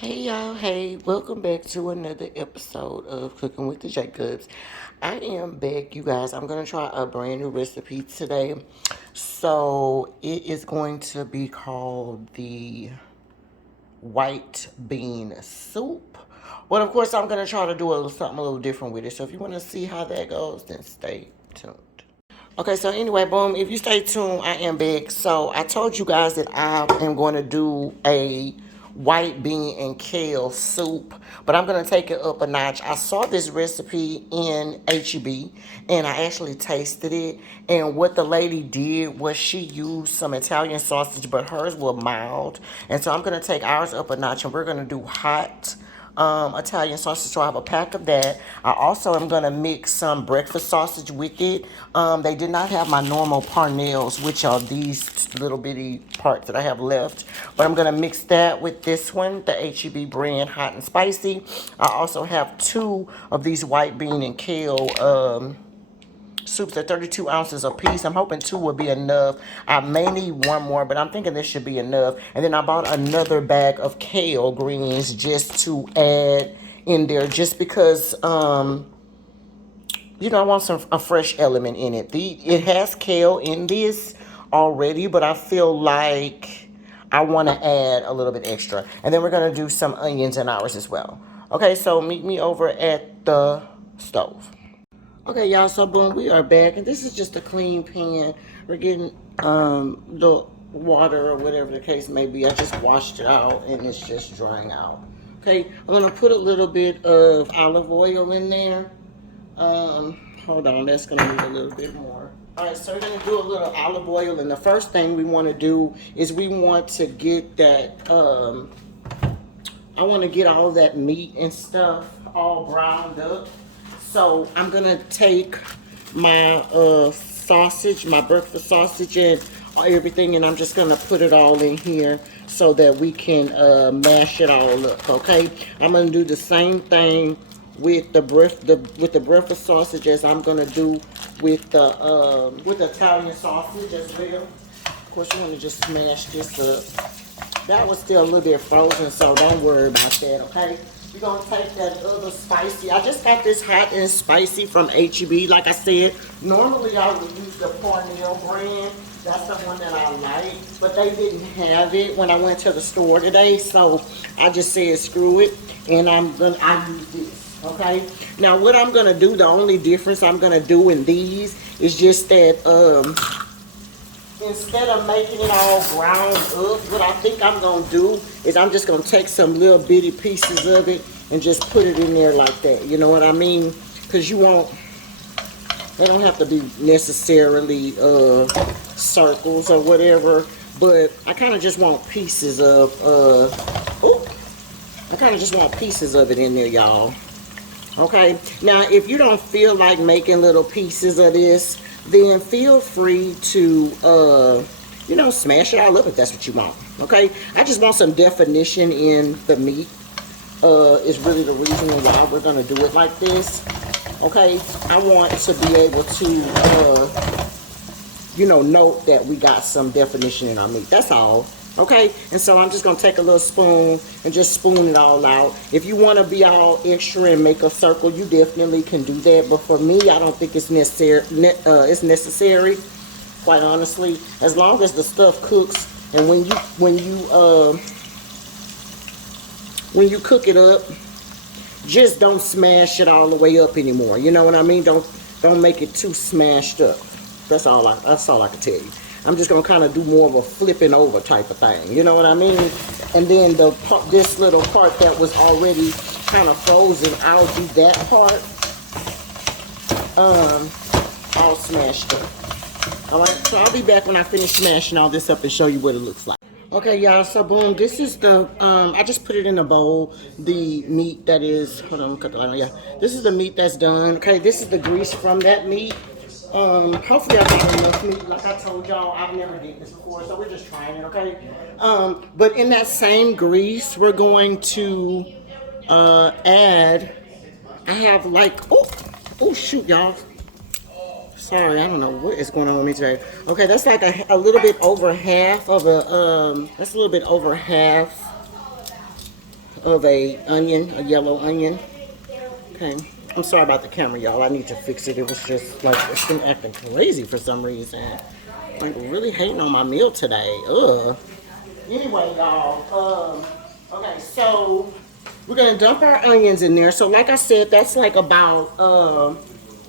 Hey y'all, hey, welcome back to another episode of Cooking with the Jacobs. I am back, you guys. I'm going to try a brand new recipe today. So, it is going to be called the white bean soup. But of course, I'm going to try to do something a little different with it. So, if you want to see how that goes, then stay tuned. Okay, so anyway, boom, if you stay tuned, I am back. So I told you guys that I am going to do a white bean and kale soup, but I'm going to take it up a notch. I saw this recipe in HEB and I actually tasted it. And what the lady did was she used some Italian sausage, but hers were mild. And so I'm going to take ours up a notch and we're going to do hot Italian sausage. So I have a pack of that. I also am going to mix some breakfast sausage with it. They did not have my normal Parnells, which are these little bitty parts that I have left. But I'm going to mix that with this one, the HEB brand hot and spicy. I also have two of these white bean and kale soups are 32 ounces a piece. I'm hoping two will be enough. I may need one more, but I'm thinking this should be enough. And then I bought another bag of kale greens just to add in there, just because I want a fresh element in it. It has kale in this already, but I feel like I want to add a little bit extra. And then we're gonna do some onions in ours as well. Okay, so meet me over at the stove. Okay, y'all, so boom, we are back, and this is just a clean pan. We're getting the water or whatever the case may be. I just washed it out, and it's just drying out. Okay, I'm gonna put a little bit of olive oil in there. Hold on, that's gonna need a little bit more. All right, so we're gonna do a little olive oil, and the first thing we want to do is we want to get that. I want to get all that meat and stuff all browned up. So I'm gonna take my sausage, my breakfast sausage, and everything, and I'm just gonna put it all in here so that we can mash it all up. Okay, I'm gonna do the same thing with the breakfast sausage as I'm gonna do with the Italian sausage as well. Of course, you want to just smash this up. That was still a little bit frozen, so don't worry about that, okay? We're gonna take that other spicy. I just got this hot and spicy from HEB, like I said. Normally I would use the Cornell brand. That's the one that I like, but they didn't have it when I went to the store today, so I just said screw it, and I use this, okay? Now what I'm gonna do, the only difference I'm gonna do in these is just that instead of making it all ground up, what I think I'm going to do is I'm just going to take some little bitty pieces of it and just put it in there like that. You know what I mean? Because they don't have to be necessarily circles or whatever, but I kind of just want pieces of, I kind of just want pieces of it in there, y'all. Okay, now if you don't feel like making little pieces of this, then feel free to smash it all up if that's what you want. Okay, I just want some definition in the meat is really the reason why we're gonna do it like this. Okay, I want to be able to note that we got some definition in our meat. That's all. Okay, and so I'm just gonna take a little spoon and just spoon it all out. If you want to be all extra and make a circle, you definitely can do that. But for me, I don't think it's necessary. It's necessary, quite honestly. As long as the stuff cooks, and when you cook it up, just don't smash it all the way up anymore. You know what I mean? Don't make it too smashed up. That's all I can tell you. I'm just gonna kind of do more of a flipping over type of thing. You know what I mean? And then this little part that was already kind of frozen, I'll do that part all smashed up. All right. So I'll be back when I finish smashing all this up and show you what it looks like. Okay, y'all, so boom, this is the, I just put it in a bowl, the meat that is, hold on, cut the line, yeah. This is the meat that's done. Okay, this is the grease from that meat. Hopefully I got enough meat. Like I told y'all, I've never did this before, so we're just trying it, okay? But in that same grease, we're going to add, I have like, oh shoot, y'all. Sorry, I don't know what is going on with me today. Okay, that's like a little bit over half of a, that's a little bit over half of a onion, a yellow onion. Okay. I'm sorry about the camera, y'all. I need to fix it. It was just like, it's been acting crazy for some reason. Like, really hating on my meal today. Ugh. Anyway, y'all, okay, so we're gonna dump our onions in there. So like I said, that's like about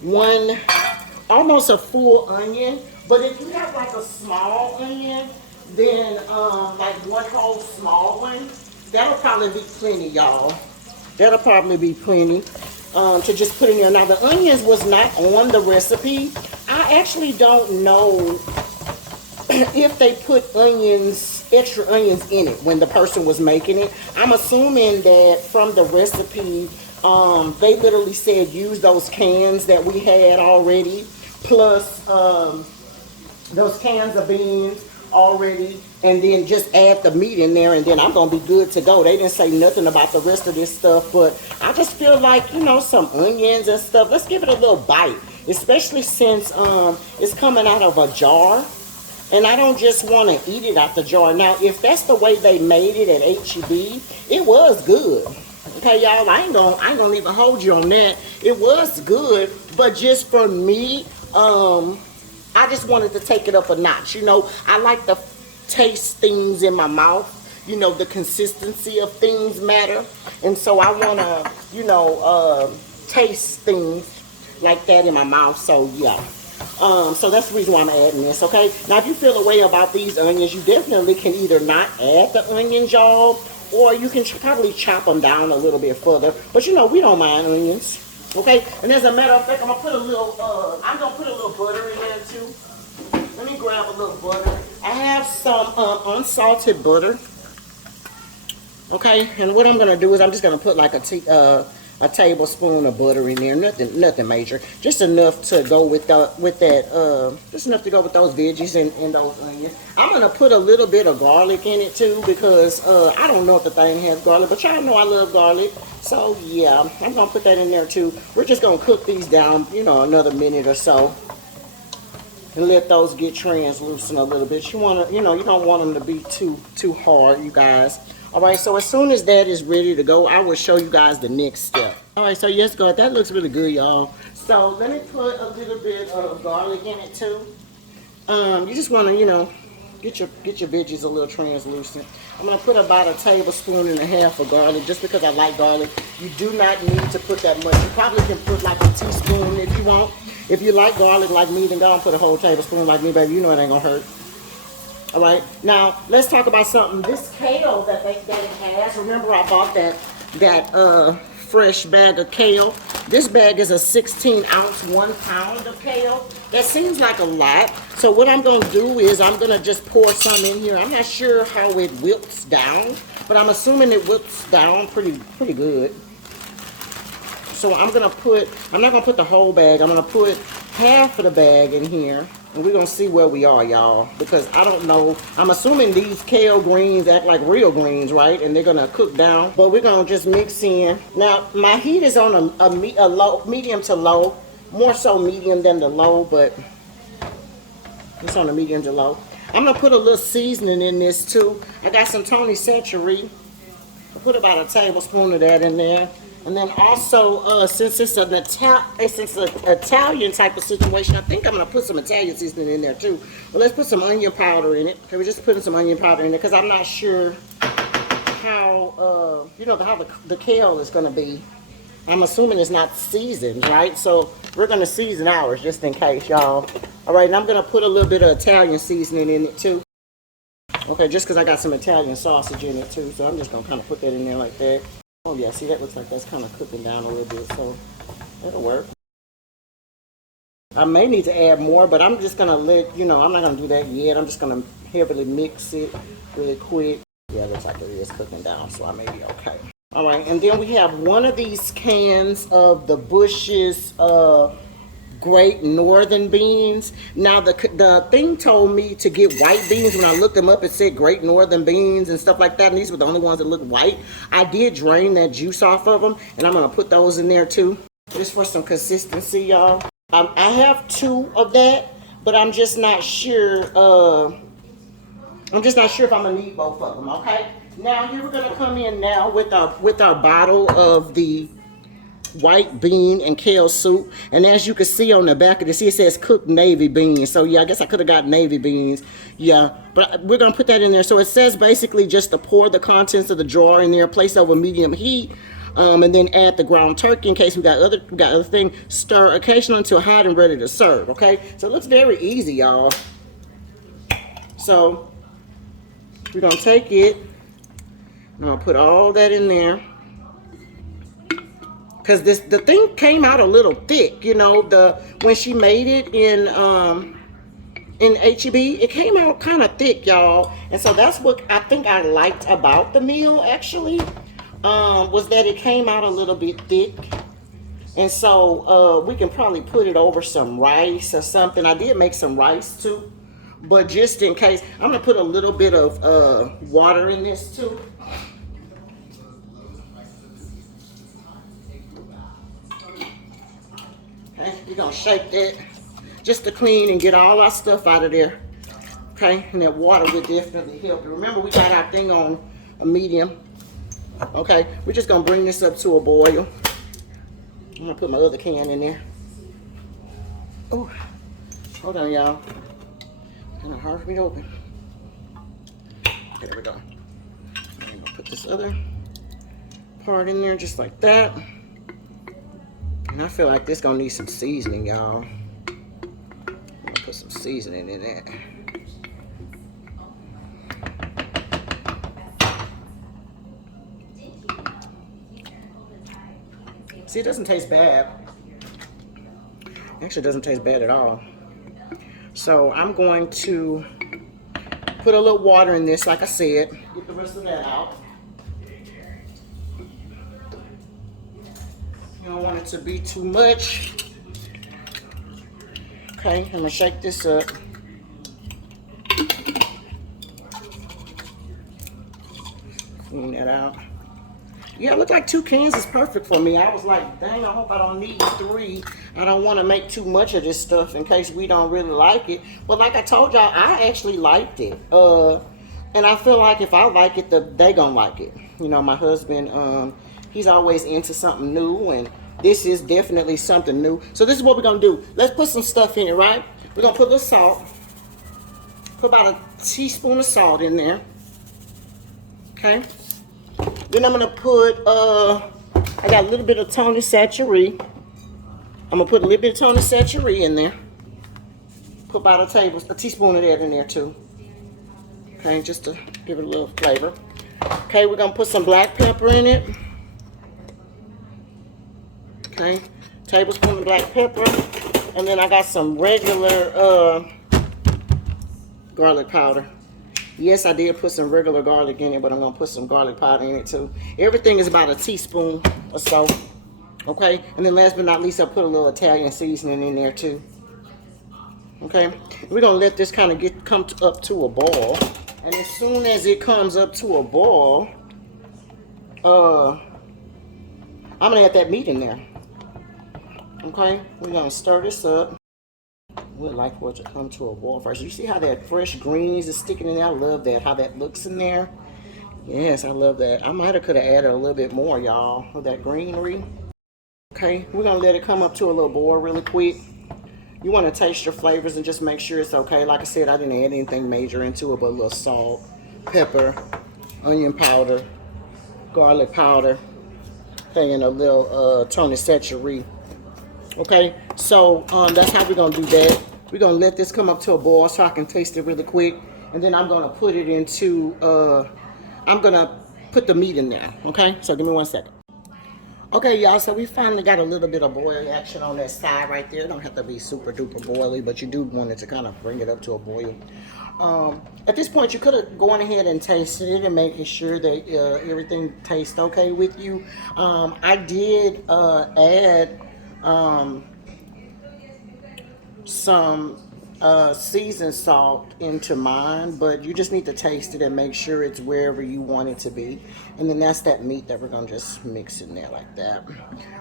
one, almost a full onion. But if you have like a small onion, then like one whole small one, that'll probably be plenty, y'all. That'll probably be plenty to just put in there. Now the onions was not on the recipe. I actually don't know if they put extra onions in it when the person was making it. I'm assuming that from the recipe, they literally said use those cans that we had already, plus those cans of beans already, and then just add the meat in there, and then I'm gonna be good to go. They didn't say nothing about the rest of this stuff, but I just feel like, you know, some onions and stuff, let's give it a little bite, especially since it's coming out of a jar. And I don't just want to eat it out the jar. Now, if that's the way they made it at H-E-B, it was good. Okay, y'all, I ain't gonna even hold you on that. It was good, but just for me, I just wanted to take it up a notch. You know, I like to taste things in my mouth. You know, the consistency of things matter. And so I want to, you know, taste things like that in my mouth. So, yeah. So that's the reason why I'm adding this, okay? Now, if you feel a way about these onions, you definitely can either not add the onions, y'all, or you can probably chop them down a little bit further. But, you know, we don't mind onions, okay? And as a matter of fact, I'm going to put a little butter in there, too. Let me grab a little butter. I have some unsalted butter, okay? And what I'm going to do is I'm just going to put like a tablespoon of butter in there, nothing major, just enough to go with just enough to go with those veggies and those onions. I'm gonna put a little bit of garlic in it too, because I don't know if the thing has garlic, but y'all know I love garlic, so yeah, I'm gonna put that in there too. We're just gonna cook these down, you know, another minute or so, and let those get translucent a little bit. You wanna, you know, you don't want them to be too hard, you guys. All right, so as soon as that is ready to go, I will show you guys the next step. All right, so yes, God, that looks really good, y'all. So let me put a little bit of garlic in it too. You just want to, you know, get your veggies a little translucent. I'm gonna put about a tablespoon and a half of garlic, just because I like garlic. You do not need to put that much. You probably can put like a teaspoon if you want. If you like garlic like me, then go and put a whole tablespoon like me, baby. You know it ain't gonna hurt. All right, now let's talk about something. This kale that it has, remember I bought that fresh bag of kale. This bag is a 16-ounce, 1 pound of kale. That seems like a lot. So what I'm gonna do is I'm gonna just pour some in here. I'm not sure how it wilts down, but I'm assuming it wilts down pretty good. So I'm not gonna put the whole bag. I'm gonna put half of the bag in here. And we're going to see where we are, y'all. Because I don't know. I'm assuming these kale greens act like real greens, right? And they're going to cook down. But we're going to just mix in. Now, my heat is on a low, medium to low. More so medium than the low, but it's on a medium to low. I'm going to put a little seasoning in this, too. I got some Tony Chachere. I'll put about a tablespoon of that in there. And then also, since it's an Italian type of situation, I think I'm going to put some Italian seasoning in there too. But let's put some onion powder in it. Okay, we're just putting some onion powder in there because I'm not sure how, you know, how the kale is going to be. I'm assuming it's not seasoned, right? So we're going to season ours just in case, y'all. All right, and I'm going to put a little bit of Italian seasoning in it too. Okay, just because I got some Italian sausage in it too. So I'm just going to kind of put that in there like that. Oh yeah, see, that looks like that's kind of cooking down a little bit, so that'll work. I may need to add more, but I'm just gonna let, you know, I'm not gonna do that yet. I'm just gonna heavily mix it really quick. Yeah, it looks like it is cooking down, so I may be okay. All right, and then we have one of these cans of the Bush's Great Northern beans. Now the thing told me to get white beans. When I looked them up, it said Great Northern beans and stuff like that, and these were the only ones that looked white. I did drain that juice off of them, and I'm gonna put those in there too, just for some consistency, y'all. I have 2 of that, but I'm just not sure. I'm just not sure if I'm gonna need both of them. Okay. Now here we're gonna come in now with our bottle of the white bean and kale soup. And as you can see on the back of this, it says cooked navy beans. So yeah, I guess I could have got navy beans. Yeah, but we're gonna put that in there. So it says basically just to pour the contents of the jar in there, place over medium heat, and then add the ground turkey in case we got other thing. Stir occasionally until hot and ready to serve. Okay, so it looks very easy, y'all. So we're gonna take it. I'm gonna put all that in there. Cause the thing came out a little thick, you know, when she made it in HEB, it came out kind of thick, y'all. And so that's what I think I liked about the meal actually, was that it came out a little bit thick. And so we can probably put it over some rice or something. I did make some rice too, but just in case, I'm gonna put a little bit of water in this too. Okay, we're gonna shake that just to clean and get all our stuff out of there. Okay, and that water will definitely help. Remember, we got our thing on a medium. Okay, we're just gonna bring this up to a boil. I'm gonna put my other can in there. Oh, hold on, y'all. Kind of hard for me to open. There we go. I'm gonna put this other part in there just like that. And I feel like this gonna need some seasoning, y'all. I'm gonna put some seasoning in it. See, it doesn't taste bad. Actually, it doesn't taste bad at all. So I'm going to put a little water in this, like I said. Get the rest of that out. You don't want it to be too much. Okay, I'm gonna shake this up. Clean that out. Yeah, it looked like 2 cans is perfect for me. I was like, dang, I hope I don't need 3. I don't want to make too much of this stuff in case we don't really like it. But like I told y'all, I actually liked it. And I feel like if I like it, they gonna like it. You know, my husband, he's always into something new, and this is definitely something new. So this is what we're gonna do. Let's put some stuff in it, right? We're gonna put a little salt. Put about a teaspoon of salt in there. Okay. Then I'm gonna put, I got a little bit of Tony Satchery. I'm gonna put a little bit of Tony Satchery in there. Put about a teaspoon of that in there too. Okay, just to give it a little flavor. Okay, we're gonna put some black pepper in it. Okay, tablespoon of black pepper. And then I got some regular garlic powder. Yes, I did put some regular garlic in it, but I'm gonna put some garlic powder in it too. Everything is about a teaspoon or so. Okay, and then last but not least, I put a little Italian seasoning in there too. Okay, we're gonna let this kind of come up to a boil. And as soon as it comes up to a boil, I'm gonna add that meat in there. Okay, we're gonna stir this up. We'd like for it to come to a boil first. You see how that fresh greens is sticking in there? I love that, how that looks in there. Yes, I love that. I might have could have added a little bit more, y'all, of that greenery. Okay, we're gonna let it come up to a little boil really quick. You want to taste your flavors and just make sure it's okay. Like I said, I didn't add anything major into it, but a little salt, pepper, onion powder, garlic powder, and a little Tony Satchery. Okay, so that's how we're gonna do that. We're gonna let this come up to a boil so I can taste it really quick, and then I'm gonna put it into. I'm gonna put the meat in there. Okay, so give me 1 second. Okay, y'all, so we finally got a little bit of boil action on that side right there. It don't have to be super duper boily, but you do want it to kind of bring it up to a boil. At this point, you could have gone ahead and tasted it and making sure that everything tastes okay with you. I did add some seasoned salt into mine, but you just need to taste it and make sure it's wherever you want it to be. And then that's that meat that we're gonna just mix in there like that.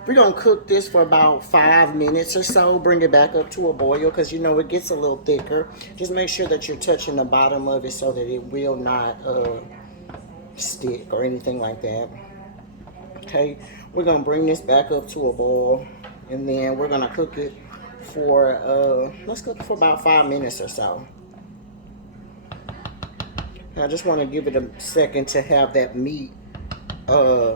We're gonna cook this for about 5 minutes or so. Bring it back up to a boil because you know it gets a little thicker. Just make sure that you're touching the bottom of it so that it will not stick or anything like that. Okay, we're gonna bring this back up to a boil, and then we're gonna cook it for let's cook it for about 5 minutes or so. I just want to give it a second to have that meat uh,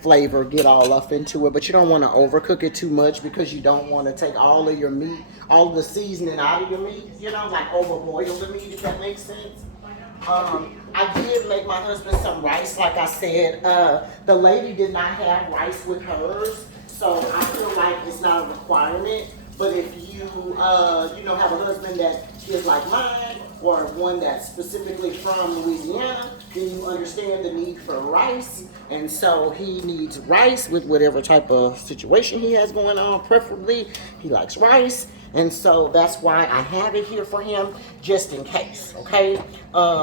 flavor get all up into it, but you don't want to overcook it too much because you don't want to take all of your meat, all of the seasoning out of your meat, you know, like overboil the meat, if that makes sense. I did make my husband some rice, like I said. The lady did not have rice with hers, so I feel like it's not a requirement. But if you, have a husband that is like mine, or one that's specifically from Louisiana, then you understand the need for rice. And so he needs rice with whatever type of situation he has going on. Preferably, he likes rice. And so that's why I have it here for him, just in case, okay?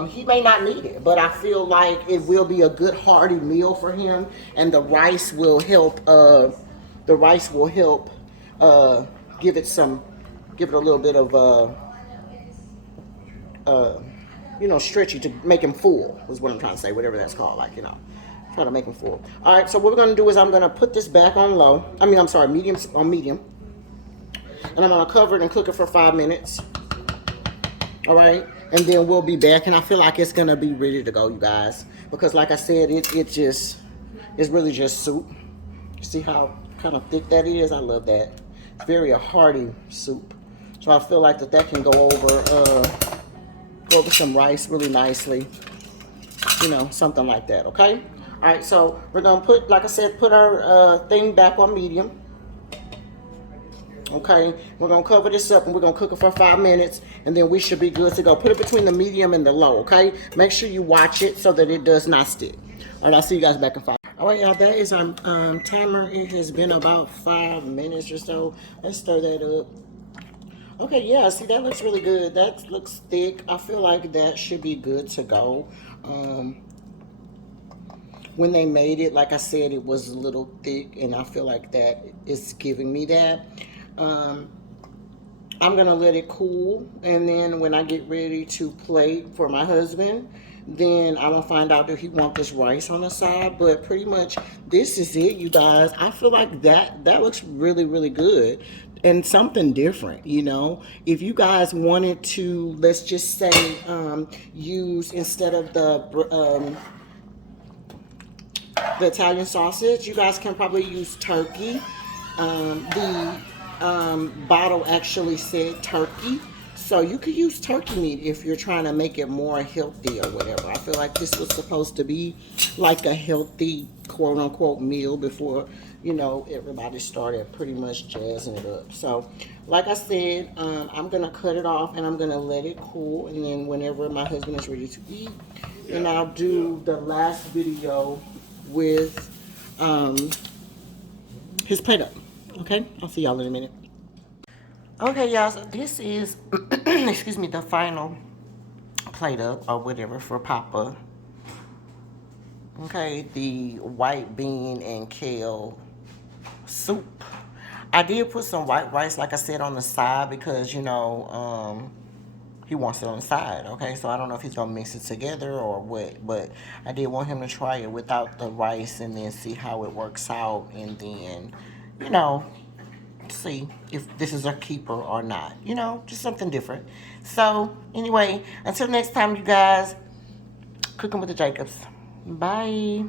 He may not need it, but I feel like it will be a good hearty meal for him, and the rice will help, give it a little bit of, stretchy to make him full, is what I'm trying to say, whatever that's called, try to make him full. All right, so what we're gonna do is I'm gonna put this back on medium on medium, and I'm gonna cover it and cook it for 5 minutes. All right, and then we'll be back, and I feel like it's gonna be ready to go, you guys, because like I said, it's really just soup. You see how kind of thick that is? I love that. It's very a hearty soup, so I feel like that can go over some rice really nicely, something like that. Okay. All right, so we're gonna put, like I said, put our thing back on medium. Okay, we're gonna cover this up and we're gonna cook it for 5 minutes, and then we should be good to go. Put it between the medium and the low. Okay, make sure you watch it so that it does not stick. All right, I'll see you guys back in 5. All right, y'all, that is our timer. It has been about 5 minutes or so. Let's stir that up. Okay, yeah, see, that looks really good. That looks thick. I feel like that should be good to go. When they made it, like I said, it was a little thick, and I feel like that is giving me that. I'm gonna let it cool, and then when I get ready to plate for my husband, then I'm gonna find out if he want this rice on the side. But pretty much this is it, you guys. I feel like that looks really, really good and something different. If you guys wanted to, let's just say, use, instead of the Italian sausage, you guys can probably use turkey. The bottle actually said turkey, so you could use turkey meat if you're trying to make it more healthy or whatever. I feel like this was supposed to be like a healthy, quote unquote, meal before everybody started pretty much jazzing it up. So like I said, I'm gonna cut it off and I'm gonna let it cool, and then whenever my husband is ready to eat, then I'll do the last video with his plate up. Okay, I'll see y'all in a minute. Okay, y'all, so this is, excuse me, the final plate up or whatever for Papa. Okay, the white bean and kale soup. I did put some white rice, like I said, on the side because, he wants it on the side, okay? So I don't know if he's gonna mix it together or what, but I did want him to try it without the rice and then see how it works out, and then, see if this is a keeper or not, just something different. So anyway, until next time, you guys, cooking with the Jacobs. Bye.